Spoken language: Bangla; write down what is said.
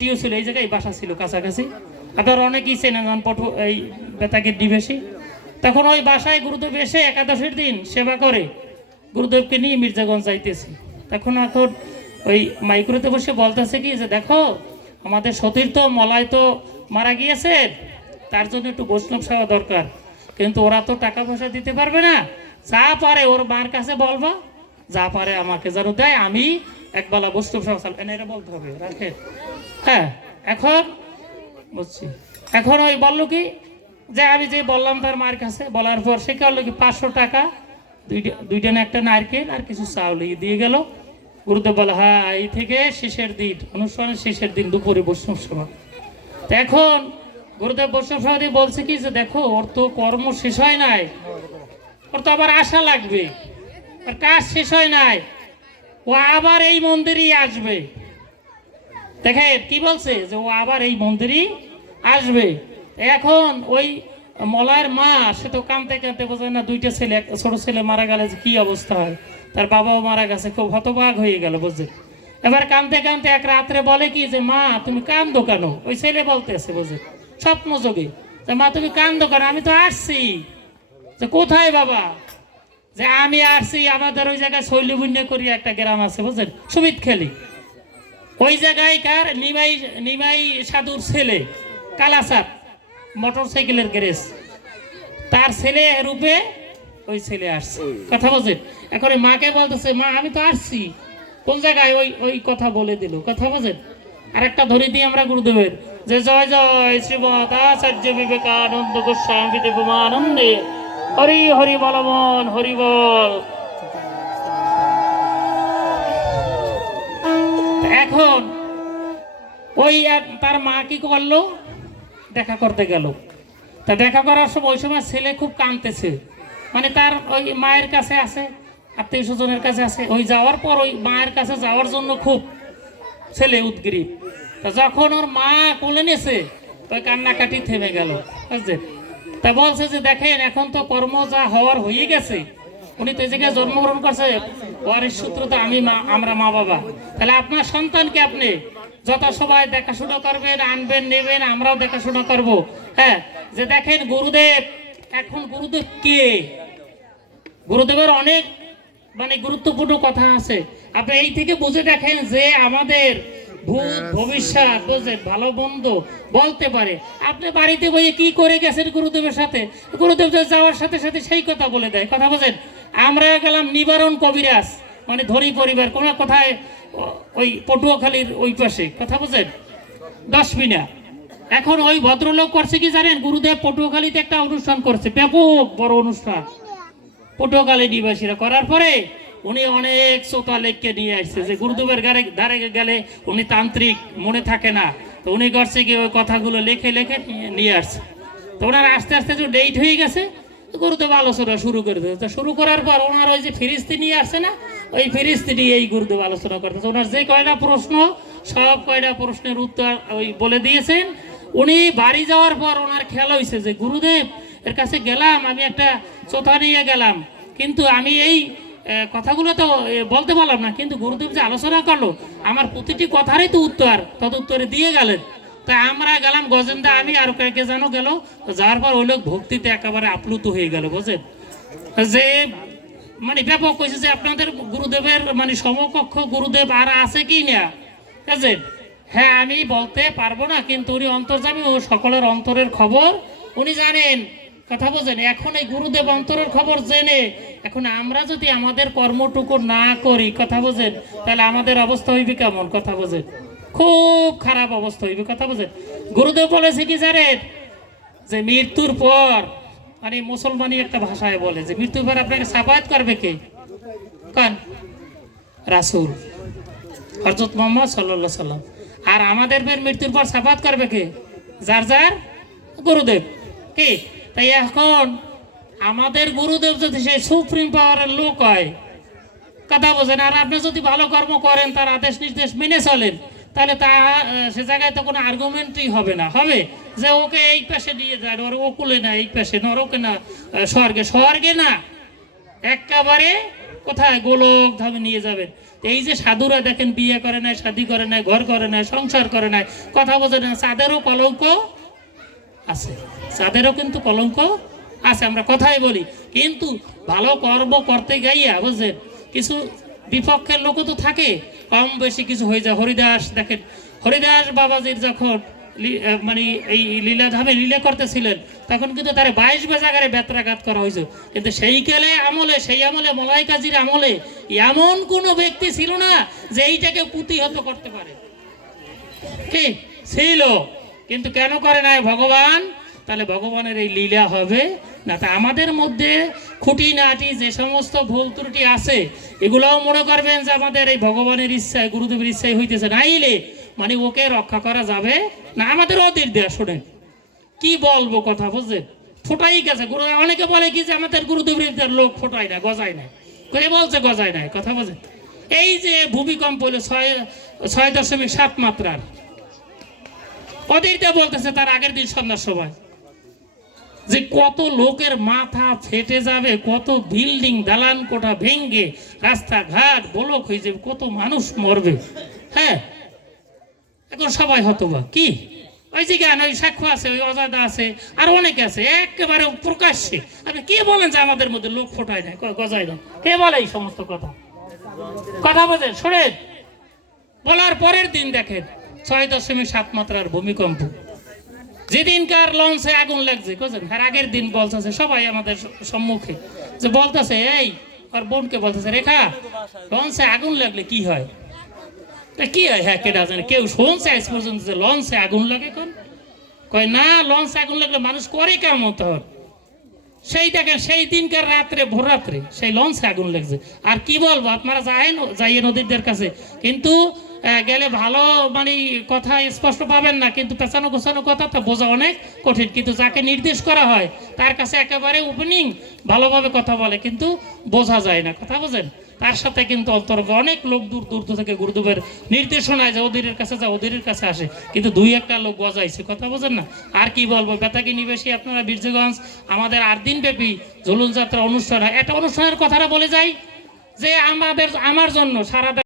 ছিল এই জায়গায় বাসা ছিল কাছাকাছি। আপনার অনেকেই চেনেন এই বেতাকের ডিবেশি। তখন ওই বাসায় গুরুদেব এসে একাদশের দিন সেবা করে গুরুদেবকে নিয়ে মির্জাগঞ্জ যাইতেছি। এখন ওই মাইক্রোতে বসে বলতেছে কি যে দেখো আমাদের সতীর্থ মলায় তো মারা গিয়েছে, তার জন্য একটু বৈষ্ণব সেবা দরকার, কিন্তু ওরা তো টাকা পয়সা দিতে পারবে না, যা পারে ওর মার কাছে বলবা, যা পারে আমাকে যেন দেয়, আমি একবেলা বৈষ্ণব সেবা চাল এটা বলতে হবে রাখে। হ্যাঁ, এখন বুঝছি। এখন ওই বললো কি যে আমি যে বললাম তার মার কাছে, বলার পর সে করলো কি 500 টাকা, দুইটা না একটা নারকেল আর কিছু চাউল দিয়ে গেল। গুরুদেব বলে হ্যাঁ এই থেকে শেষের দিন, অনুষ্ঠানের শেষের দিন দুপুরে বৈষ্ণব সভা। এখন গুরুদেব বৈষ্ণব সভা দিয়ে বলছে কি যে দেখো ওর তো কর্ম শেষ হয় নাই, ওর তো আবার আশা লাগবে, আর কাজ শেষ হয় নাই, ও আবার এই মন্দিরেই আসবে। দেখে কি বলছে যে ও আবার এই মন্দিরই আসবে। এখন ওই মলার মা সে তো কাঁদতে কাঁদতে বোঝে না, দুইটা ছেলে, ছোট ছেলে মারা গেলে যে কি অবস্থা হয়, তার বাবাও মারা গেছে, খুব হতবাক হয়ে গেল বুঝছে। এবার কাঁদতে কাঁদতে এক রাত্রে বলে কি যে মা তুমি কান্দো কেন? ওই ছেলে বলতেছে বুঝে স্বপ্ন যোগে যে মা তুমি কান্দো কেন, আমি তো আসছি। যে কোথায় বাবা? যে আমি আসছি আমাদের ওই জায়গায় শৈলবুণ্য করি একটা গ্রাম আছে বুঝলেন, সুমিত খেলি, ওই জায়গায় কার নিমাই সাধুর ছেলে কালাসাপ মোটর সাইকেলের গ্যারেজ, তার ছেলে রূপে ওই ছেলে আসছে, কথা বোঝেন। এখন মাকে বলতেছে মা আমি তো আসছি, কোন জায়গায়? ওই ওই কথা বলে দিল, কথা বোঝেন। আর একটা ধরে দিই আমরা গুরুদেবের যে জয় জয় শ্রীমৎ আচার্য বিবেকানন্দ গোস্বামী দেবানন্দে হরি হরি বলমন হরি বল। এখন ওই তার মা কি করলো, দেখা করতে গেল। তা দেখা করার সময় ওই সময় ছেলে খুব কাঁদতেছে, মানে তার ওই মায়ের কাছে আছে, আত্মীয় স্বজনের কাছে আছে, ওই যাওয়ার পর ওই মায়ের কাছে যাওয়ার জন্য খুব ছেলে উদ্গ্রীব। তা যখন ওর মা কোলে নিয়েছে ওই কান্নাকাটি থেমে গেল বুঝলেন। তা বলছে যে দেখেন এখন তো কর্ম যা হওয়ার হয়ে গেছে, উনি তো এই জায়গায় জন্মগ্রহণ করছে, ওয়ারিশ সূত্র তো আমরা মা বাবা, তাহলে আপনার সন্তানকে আপনি যত সবাই দেখাশোনা করবেন, আনবেন, নেবেন, আমরাও দেখাশোনা করব। হ্যাঁ, যে দেখেন গুরুদেব, এখন গুরুদেব কে? গুরুদেবের অনেক মানে গুরুত্বপূর্ণ কথা আছে, আপনি এই থেকে বুঝে দেখেন যে আমাদের ভূত ভবিষ্যৎ বুঝেন, ভালো মন্দ বলতে পারে। আপনি বাড়িতে বইয়ে কি করে গেছেন গুরুদেবের সাথে, গুরুদেব যাওয়ার সাথে সাথে সেই কথা বলে দেয়, কথা বোঝেন। আমরা গেলাম নিবারণ কবিরাজ, মানে ধনী পরিবার, কোনো কথায় ওই পটুয়াখালীর ওই পাশে, কথা বোঝেন 10 মিনিট। এখন ওই ভদ্রলোক করছে কি জানেন, গুরুদেব পটুয়াখালীতে একটা অনুষ্ঠান করছে, ব্যাপক বড় অনুষ্ঠান, পটুয়াখালী নিবাসীরা করার পরে উনি অনেক শ্রোতা লেখকে নিয়ে আসছে যে গুরুদেবের ধারে গেলে উনি তান্ত্রিক মনে থাকে না, তো উনি করছে কি ওই কথাগুলো লেখে লেখে নিয়ে আসছে। তো ওনার আস্তে আস্তে যে ডেট হয়ে গেছে, গুরুদেব আলোচনা শুরু করে দিয়েছে। শুরু করার পর ওনার ওই যে ফিরিস্তি নিয়ে আসছে না, ওই ফিরিস্তি নিয়ে এই গুরুদেব আলোচনা করতেছে। ওনার যে কয়টা প্রশ্ন, সব কয়টা প্রশ্নের উত্তর ওই বলে দিয়েছেন। উনি বাড়ি যাওয়ার পর ওনার খেয়াল হয়েছে যে গুরুদেব এর কাছে গেলাম, আমি একটা চোথা নিয়ে গেলাম, কিন্তু আমি এই কথাগুলো তো বলতে পারলাম না, কিন্তু গুরুদেব যে আলোচনা করলো আমার প্রতিটি কথারই তো উত্তর তদুত্তরে দিয়ে গেলেন। তা আমরা গেলাম গজেন্দা, আমি আর কে যেন গেল, যাওয়ার পর ওই লোক ভক্তিতে একেবারে আপ্লুত হয়ে গেল বুঝেন, যে মানে ব্যাপক কইছে যে আপনাদের গুরুদেবের মানে সমকক্ষ গুরুদেব আর আছে কি না বুঝেন। হ্যাঁ আমি বলতে পারবো না, কিন্তু উনি অন্তর্যামী, ও সকলের অন্তরের খবর উনি জানেন, কথা বোঝেন। এখন এই গুরুদেব অন্তরের খবর জেনে এখন আমরা যদি আমাদের কর্মটুকু না করি, কথা বোঝেন, তাহলে আমাদের অবস্থা হইবে কেমন, কথা বোঝেন, খুব খারাপ অবস্থা হইবে, কথা বোঝেন। গুরুদেব বলেছে কি জানেন, যে মৃত্যুর পর মানে মুসলমানি একটা ভাষায় বলে যে মৃত্যুর পর আপনাকে সাফায়াত করবে কে? কান রাসূল হযরত মুহাম্মদ সাল্লাল্লাহু আলাইহি সাল্লাম। আর আমাদের মৃত্যুর পর সাফায়াত করবে কে? যার যার গুরুদেব কি। তাই এখন আমাদের গুরুদেব যদি সেই সুপ্রিম পাওয়ারের লোক হয়, কথা বোঝেন, আর আপনি যদি ভালো কর্ম করেন, তার আদেশ নির্দেশ মেনে চলেন, তাহলে তা সে জায়গায় তো কোনো আর্গুমেন্টই হবে না, হবে যে ওকে এই পাশে নিয়ে যায়, ওর ওকুলে না, এই পাশে নরকে না, স্বর্গে, স্বর্গে না, একেবারে কোথায় গোলক ধামে নিয়ে যাবেন। এই যে সাধুরা দেখেন বিয়ে করে নাই, শাদি করে নাই, ঘর করে নাই, সংসার করে নাই, কথা বোঝে না, তাদেরও কলঙ্ক আছে, তাদেরও কিন্তু কলঙ্ক আছে। আমরা কথাই বলি, কিন্তু ভালো কর্ম করতে গাইয়া বুঝলেন কিছু বিপক্ষের লোকও তো থাকে, কম বেশি কিছু হয়ে যায়। হরিদাস দেখেন, হরিদাস বাবাজির যখন মানে এই লীলাধামে লীলা করতেছিলেন, তখন কিন্তু তার 22 বেজাগারে বেত্রাঘাত করা হয়েছে। কিন্তু সেই কালে আমলে, সেই আমলে মলাই কাজীর আমলে এমন কোনো ব্যক্তি ছিল না যে এইটাকে প্রতিহত করতে পারে, কি ছিল? কিন্তু কেন করে নাই ভগবান? তাহলে ভগবানের এই লীলা হবে না। তা আমাদের মধ্যে খুঁটিনাটি যে সমস্ত ভুল ত্রুটি আছে, এগুলোও মনে করবেন যে আমাদের এই ভগবানের ইচ্ছায়, গুরুদেবের ইচ্ছায় হইতেছে, নাইলে মানে ওকে রক্ষা করা যাবে না। আমাদের অধীর দেয়া, শোনেন কি বলবো কথা, বুঝলেন? ফোটাই গেছে গুরু। অনেকে বলে কি যে আমাদের গুরুদেবের লোক ফোটায় না, গজায় না, কে বলছে গজায় নাই? কথা বোঝেন? এই যে ভূমিকম্প হলো 6.7 মাত্রার, অধীরটা বলতেছে তার আগের দিন সন্ধ্যার সময় যে কত লোকের মাথা ফেটে যাবে, কত বিল্ডিং দালান কোঠা ভেঙ্গে রাস্তাঘাট ব্লক হয়ে যাবে, কত মানুষ মরবে। হ্যাঁ, এখন সবাই হতবা কি, ওই যে গান, ওই সাক্ষ্য আছে, ওই অজাদা আছে, আর অনেকে আছে একেবারে প্রকাশ্যে। আপনি কে বলেন যে আমাদের মধ্যে লোক ফোটায় না, গজায় না? কে বলে এই সমস্ত কথা? কথা বোঝেন, শোনেন। বলার পরের দিন দেখেন 6.7 মাত্রার ভূমিকম্প। যেদিনকার লঞ্চে আগুন লাগছে, বুঝলেন, আর আগের দিন বলতেছে সবাই আমাদের সম্মুখে, যে বলতেছে এই আর বোনকে বলতেছে, রেখা লঞ্চে আগুন লাগলে কি হয়? কি হয়? হ্যাঁ, কেটা জানে? কেউ শুনছে আজ পর্যন্ত যে লঞ্চে আগুন লাগে? কোন কয় না, লঞ্চে আগুন লাগলে মানুষ করে কেমন তখন? সেই দেখেন সেই দিনকার রাত্রে, ভোর রাত্রে সেই লঞ্চে আগুন লাগছে। আর কি বলবো, আপনারা যাইয়ে নদীদের কাছে, কিন্তু গেলে ভালো মানে কথা স্পষ্ট পাবেন না, কিন্তু পেছানো গোছানো কথা তো বোঝা অনেক কঠিন। কিন্তু যাকে নির্দেশ করা হয় তার কাছে একেবারে ওপেনিং ভালোভাবে কথা বলে, কিন্তু বোঝা যায় না, কথা বোঝেন? তার সাথে কিন্তু অন্তর্গ অনেক লোক দূর দূর থেকে গুরুদেবের নির্দেশনায় যে অধীরের কাছে যা, অধীরের কাছে আসে, কিন্তু 2-1টা লোক গজাইছে, কথা বোঝেন না? আর কি বলবো, বেতাকি নিবেশী আপনারা বীরজগঞ্জ আমাদের 8 দিন ব্যাপী ঝুলন যাত্রা অনুষ্ঠান হয়। একটা অনুষ্ঠানের কথাটা বলে যাই যে আমার জন্য সারা